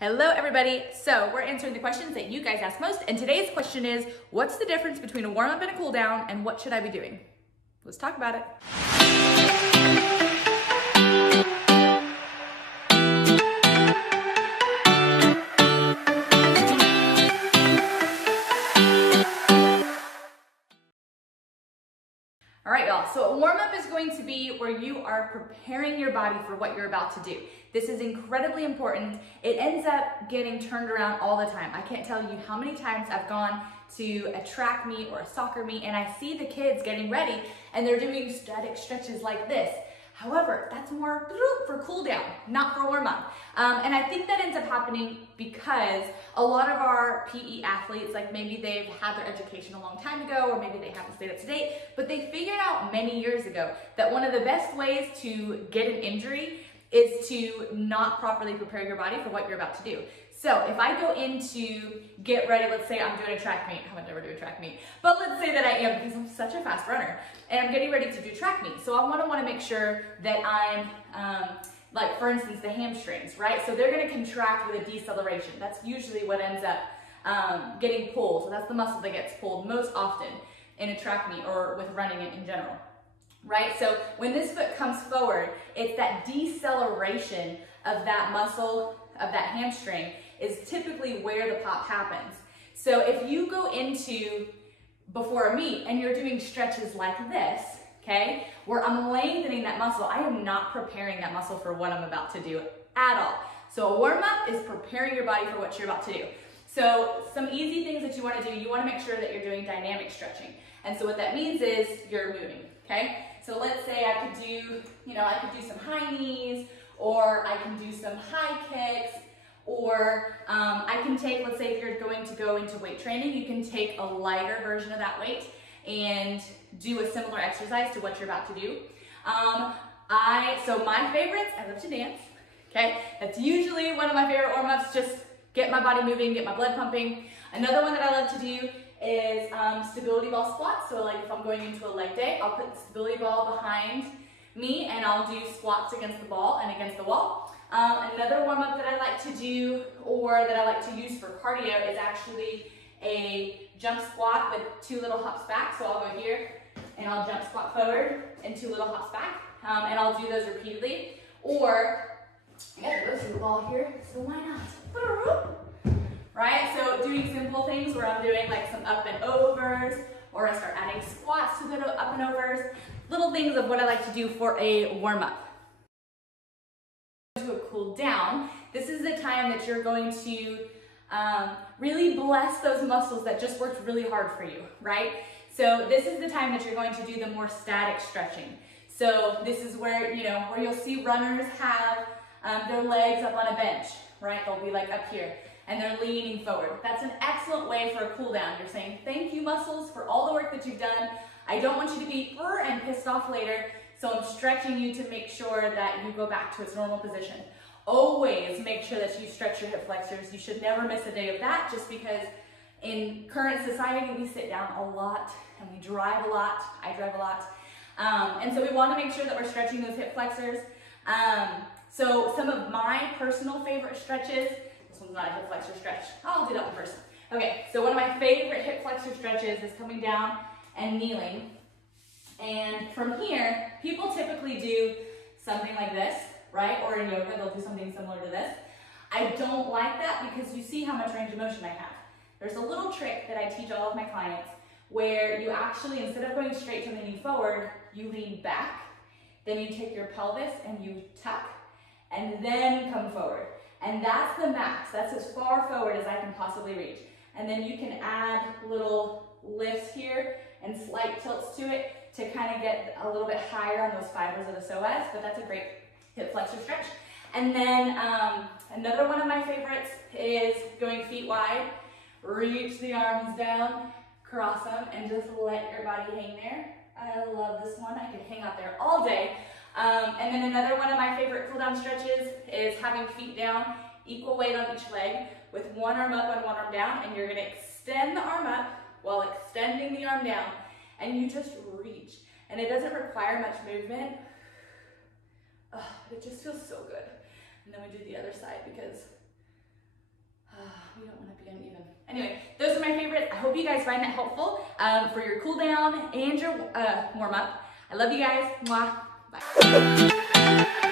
Hello everybody. So we're answering the questions that you guys ask most, and today's question is, what's the difference between a warm-up and a cool down, and what should I be doing? Let's talk about it. All right, y'all, so a warm-up is going to be where you are preparing your body for what you're about to do. This is incredibly important. It ends up getting turned around all the time. I can't tell you how many times I've gone to a track meet or a soccer meet and I see the kids getting ready and they're doing static stretches like this. However, that's more for cool down, not for warm up. And I think that ends up happening because a lot of our PE athletes, like maybe they've had their education a long time ago, or maybe they haven't stayed up to date, but they figured out many years ago that one of the best ways to get an injury is to not properly prepare your body for what you're about to do. So if I go into get ready, let's say I'm doing a track meet. I would never do a track meet, but let's say that I am, because I'm such a fast runner and I'm getting ready to do track meet. So I want to make sure that I'm, like for instance, the hamstrings, right? So they're going to contract with a deceleration. That's usually what ends up getting pulled. So that's the muscle that gets pulled most often in a track meet or with running in general, right? So when this foot comes forward, it's that deceleration of that muscle, of that hamstring, is typically where the pop happens. So if you go into before a meet and you're doing stretches like this, okay, where I'm lengthening that muscle, I am not preparing that muscle for what I'm about to do at all. So a warm-up is preparing your body for what you're about to do. So some easy things that you want to do, you want to make sure that you're doing dynamic stretching. And so what that means is you're moving, okay? So let's say I could do, I could do some high knees, or I can do some high kicks, or I can take, let's say if you're going to go into weight training, you can take a lighter version of that weight and do a similar exercise to what you're about to do. So my favorites, I love to dance, okay? That's usually one of my favorite warm-ups, just get my body moving, get my blood pumping. Another one that I love to do is stability ball squats. So like if I'm going into a leg day, I'll put the stability ball behind me and I'll do squats against the ball and against the wall. Another warm-up that I like to do, or that I like to use for cardio, is actually a jump squat with 2 little hops back. So I'll go here and I'll jump squat forward and 2 little hops back, and I'll do those repeatedly. Or I gotta go to the ball here, so why not? Right? So doing simple things where I'm doing like some up and overs, or I start adding squats to the up and overs, little things of what I like to do for a warm-up. To a cool down, this is the time that you're going to really bless those muscles that just worked really hard for you, right? So this is the time that you're going to do the more static stretching. So this is where, where you'll see runners have their legs up on a bench, right? They'll be like up here and they're leaning forward. That's an excellent way for a cool down. You're saying, thank you muscles for all the work that you've done. I don't want you to be and pissed off later. So I'm stretching you to make sure that you go back to its normal position. Always make sure that you stretch your hip flexors. You should never miss a day of that, just because in current society, we sit down a lot and we drive a lot. I drive a lot. And so we want to make sure that we're stretching those hip flexors. So some of my personal favorite stretches, this one's not a hip flexor stretch. I'll do that one first. Okay, so one of my favorite hip flexor stretches is coming down and kneeling. And from here, people typically do something like this, right? Or in yoga, they'll do something similar to this. I don't like that because you see how much range of motion I have. There's a little trick that I teach all of my clients where you actually, instead of going straight to leaning forward, you lean back, then you take your pelvis and you tuck, and then come forward. And that's the max. That's as far forward as I can possibly reach. And then you can add little lifts here and slight tilts to it to kind of get a little bit higher on those fibers of the psoas, but that's a great hip flexor stretch. And then another one of my favorites is going feet wide, reach the arms down, cross them, and just let your body hang there. I love this one. I could hang out there all day. And then another one of my favorite cool down stretches is having feet down, equal weight on each leg, with one arm up and one arm down, and you're gonna extend the arm up while extending the arm down, and you just reach. And it doesn't require much movement, but it just feels so good. And then we do the other side because you don't want to be uneven. Anyway, those are my favorites. I hope you guys find that helpful for your cool down and your warm up. I love you guys. Mwah. Bye.